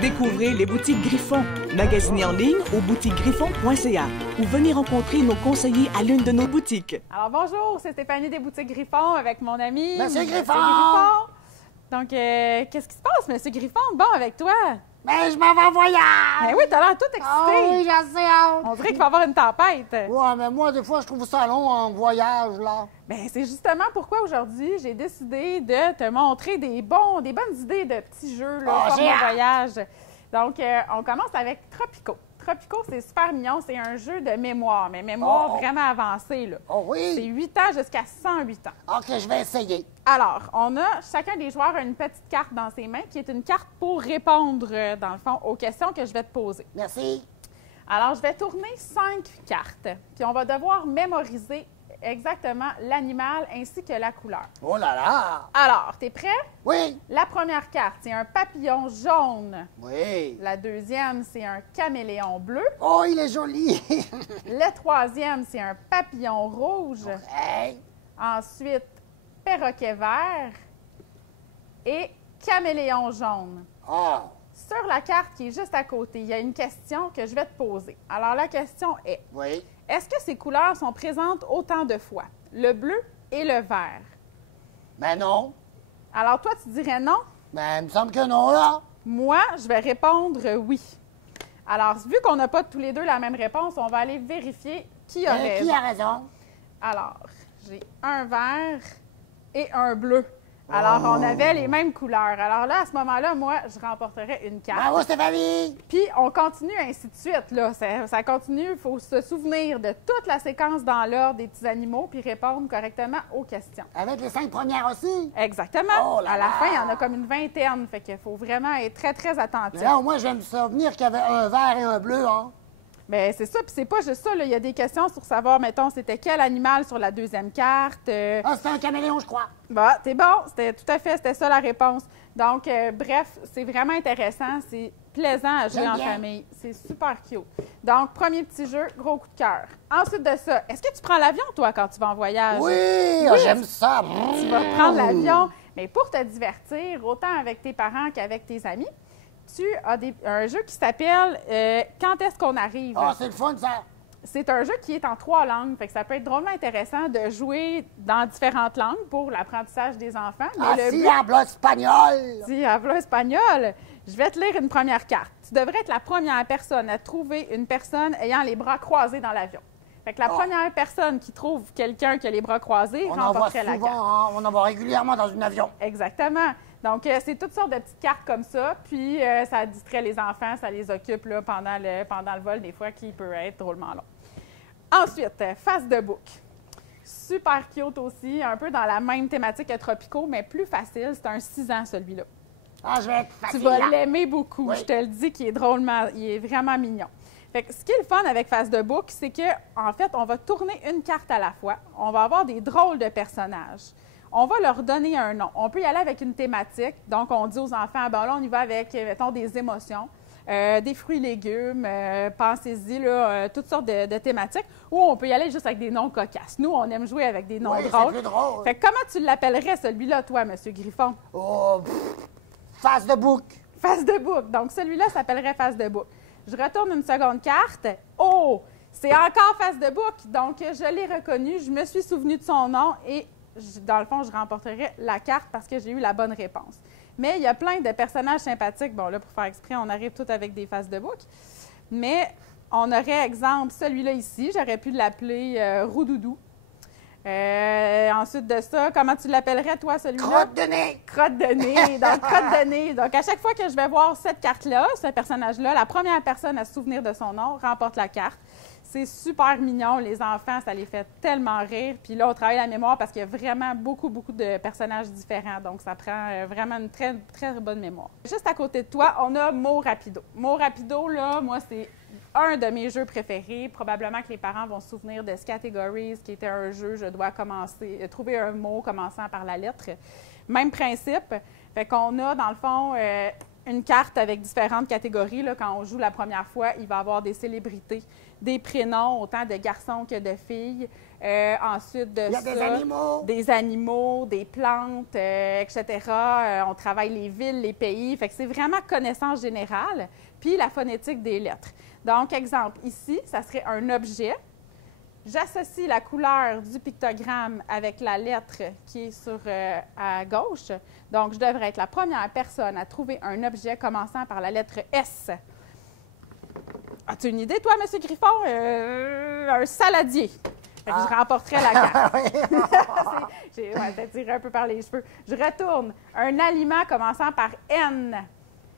Découvrez les boutiques Griffon. Magasinez en ligne au boutiquesgriffon.ca ou venez rencontrer nos conseillers à l'une de nos boutiques. Alors bonjour, c'est Stéphanie des boutiques Griffon avec mon ami Monsieur Griffon! Donc, qu'est-ce qui se passe, Monsieur Griffon? Bon, avec toi? Ben, je m'en vais en voyage! Ben oui, t'as l'air tout excité. Ah oui, j'ai assez hâte! On dirait qu'il va y avoir une tempête. Ouais, mais moi, des fois, je trouve ça long en voyage, là. Ben, c'est justement pourquoi aujourd'hui, j'ai décidé de te montrer des bonnes idées de petits jeux là, pour j'ai mon hâte. voyage. Donc, on commence avec Tropico. Tropico, c'est super mignon. C'est un jeu de mémoire, mais mémoire vraiment avancée, là. Oh C'est oui? 8 ans jusqu'à 108 ans. OK, je vais essayer. Alors, chacun des joueurs a une petite carte dans ses mains qui est une carte pour répondre, dans le fond, aux questions que je vais te poser. Merci. Alors, je vais tourner 5 cartes, puis on va devoir mémoriser exactement l'animal ainsi que la couleur. Oh là là! Alors, t'es prêt? Oui! La première carte, c'est un papillon jaune. Oui. La deuxième, c'est un caméléon bleu. Oh, il est joli! Le troisième, c'est un papillon rouge. Hey! Ensuite, perroquet vert et caméléon jaune. Oh! Sur la carte qui est juste à côté, il y a une question que je vais te poser. Alors, la question est, Oui. est-ce que ces couleurs sont présentes autant de fois? Le bleu et le vert. Ben non. Alors, toi, tu dirais non? Ben, il me semble que non, là. Moi, je vais répondre oui. Alors, vu qu'on n'a pas tous les deux la même réponse, on va aller vérifier qui a raison. Qui a raison? Alors, j'ai un vert et un bleu. Alors, on avait les mêmes couleurs. Alors là, à ce moment-là, moi, je remporterais une carte. Bravo, Stéphanie! Puis, on continue ainsi de suite. Là. Ça continue. Il faut se souvenir de toute la séquence dans l'ordre des petits animaux puis répondre correctement aux questions. Avec les 5 premières aussi? Exactement. Oh là À la là! fin, il y en a comme une vingtaine. Fait qu'il faut vraiment être très, très attentif. Mais là, au moins, je vais me souvenir qu'il y avait un vert et un bleu, hein? Bien, c'est ça. Puis, c'est pas juste ça. Là. Il y a des questions sur savoir, mettons, c'était quel animal sur la deuxième carte. Ah, c'était un caméléon, je crois. Bah, t'es bon. C'était ça la réponse. Donc, bref, c'est vraiment intéressant. C'est plaisant à jouer J'aime en bien. famille. C'est super cute. Donc, premier petit jeu, gros coup de cœur. Ensuite de ça, est-ce que tu prends l'avion, toi, quand tu vas en voyage? Oui! Ah, j'aime ça! Tu vas prendre l'avion. Mais pour te divertir, autant avec tes parents qu'avec tes amis, tu as un jeu qui s'appelle Quand est-ce qu'on arrive? Ah, c'est le fun, ça! C'est un jeu qui est en 3 langues, fait que ça peut être drôlement intéressant de jouer dans différentes langues pour l'apprentissage des enfants. Mais Ah, le si, but, en espagnol! si hablo espagnol, je vais te lire une première carte. Tu devrais être la première personne à trouver une personne ayant les bras croisés dans l'avion. Fait que la première personne qui trouve quelqu'un qui a les bras croisés On en voit remporterait la souvent, carte. hein, on en voit régulièrement dans un avion. Exactement. Donc, c'est toutes sortes de petites cartes comme ça, puis ça distrait les enfants, ça les occupe là, pendant le vol, des fois, qui peut être drôlement long. Ensuite, face de bouc. Super cute aussi, un peu dans la même thématique que Tropico, mais plus facile. C'est un 6 ans, celui-là. Ah, je vais être Tu facile, vas là. l'aimer beaucoup, Oui. je te le dis, qu'il est drôlement, il est vraiment mignon. Fait que ce qui est le fun avec Face de Bouc, c'est que en fait, on va tourner une carte à la fois. On va avoir des drôles de personnages. On va leur donner un nom. On peut y aller avec une thématique. Donc, on dit aux enfants, ben là, on y va avec, mettons, des émotions, des fruits et légumes, pensez-y, là, toutes sortes de thématiques. Ou on peut y aller juste avec des noms cocasses. Nous, on aime jouer avec des noms Oui, c'est drôles. plus drôle. Fait que comment tu l'appellerais, celui-là, toi, Monsieur Griffon? Oh, face de bouc. Face de bouc. Donc, celui-là s'appellerait Face de bouc. Je retourne une seconde carte. Oh! C'est encore Face de bouc. Donc, je l'ai reconnu. Je me suis souvenu de son nom et, dans le fond, je remporterai la carte parce que j'ai eu la bonne réponse. Mais il y a plein de personnages sympathiques. Bon, là, pour faire exprès, on arrive tous avec des faces de bouc. Mais on aurait, exemple, celui-là ici. J'aurais pu l'appeler Roudoudou. Ensuite de ça, comment tu l'appellerais, toi, celui-là? Crotte de nez. Crotte de nez. Donc, crotte de nez. Donc, à chaque fois que je vais voir cette carte-là, ce personnage-là, la première personne à se souvenir de son nom remporte la carte. C'est super mignon. Les enfants, ça les fait tellement rire. Puis là, on travaille la mémoire parce qu'il y a vraiment beaucoup de personnages différents. Donc, ça prend vraiment une très, très bonne mémoire. Juste à côté de toi, on a Mots Rapido. Mots Rapido, là, moi, c'est un de mes jeux préférés. Probablement que les parents vont se souvenir de Categories, qui était un jeu, je dois trouver un mot commençant par la lettre. Même principe. Fait qu'on a, dans le fond, une carte avec différentes catégories. Là, quand on joue la première fois, il va y avoir des célébrités, des prénoms, autant de garçons que de filles, Ensuite de Il y a des animaux, des plantes, etc. On travaille les villes, les pays. Fait que c'est vraiment connaissance générale, puis la phonétique des lettres. Donc, exemple, ici, ça serait un objet. J'associe la couleur du pictogramme avec la lettre qui est à gauche. Donc, je devrais être la première personne à trouver un objet commençant par la lettre S. As-tu une idée, toi, M. Griffon? Un saladier. Fait que je remporterais la carte. J'ai peut-être tiré un peu par les cheveux. Je retourne. Un aliment commençant par N.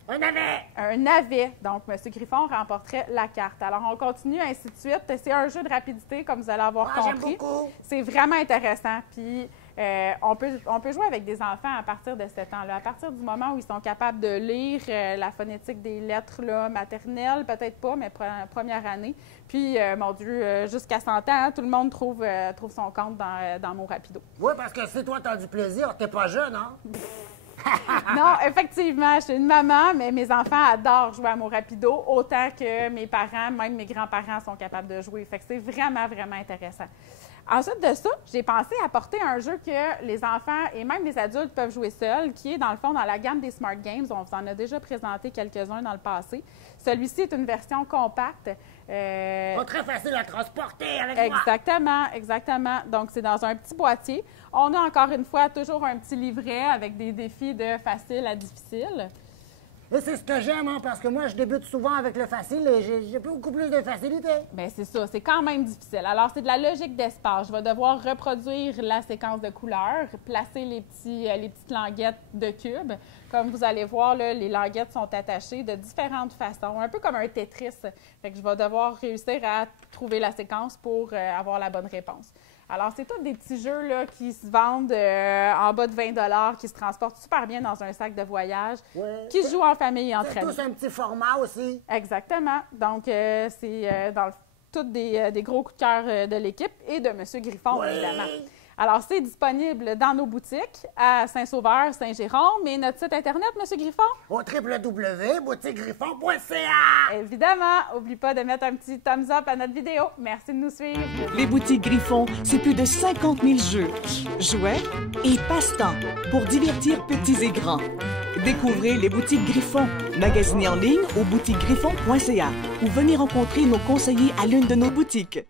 Un navet! Un navet. Donc, M. Griffon remporterait la carte. Alors, on continue, ainsi de suite. C'est un jeu de rapidité, comme vous allez avoir compris. J'aime beaucoup. C'est vraiment intéressant. Puis, on peut jouer avec des enfants à partir de 7 ans-là. À partir du moment où ils sont capables de lire la phonétique des lettres là, maternelles, peut-être pas, mais première année. Puis, mon Dieu, jusqu'à 100 ans, hein, tout le monde trouve son compte dans Mots Rapido. Oui, parce que si toi, t'as du plaisir, t'es pas jeune, hein? Non, effectivement, je suis une maman, mais mes enfants adorent jouer à Mots Rapido autant que mes parents, même mes grands-parents sont capables de jouer. Fait que c'est vraiment, vraiment intéressant. Ensuite de ça, j'ai pensé apporter un jeu que les enfants et même les adultes peuvent jouer seuls, qui est dans le fond dans la gamme des Smart Games. On vous en a déjà présenté quelques-uns dans le passé. Celui-ci est une version compacte. Pas très facile à transporter avec moi. Exactement, exactement. Donc, c'est dans un petit boîtier. On a encore une fois toujours un petit livret avec des défis de facile à difficile. Et c'est ce que j'aime, hein, parce que moi, je débute souvent avec le facile et j'ai beaucoup plus de facilité. Bien, c'est ça. C'est quand même difficile. Alors, c'est de la logique d'espace. Je vais devoir reproduire la séquence de couleurs, placer les petites languettes de cubes. Comme vous allez voir, là, les languettes sont attachées de différentes façons, un peu comme un Tetris. Fait que je vais devoir réussir à trouver la séquence pour avoir la bonne réponse. Alors, c'est tous des petits jeux là, qui se vendent en bas de 20 $, qui se transportent super bien dans un sac de voyage, qui se jouent en famille et entre amis. C'est tous un petit format aussi. Exactement. Donc, c'est tous des gros coups de cœur de l'équipe et de M. Griffon, évidemment. Alors, c'est disponible dans nos boutiques à Saint-Sauveur, Saint-Jérôme et notre site Internet, M. Griffon? Au www.boutiquegriffon.ca. Évidemment, n'oublie pas de mettre un petit thumbs up à notre vidéo. Merci de nous suivre. Les boutiques Griffon, c'est plus de 50 000 jeux, jouets et passe-temps pour divertir petits et grands. Découvrez les boutiques Griffon, magasinez en ligne au boutiquegriffon.ca ou venez rencontrer nos conseillers à l'une de nos boutiques.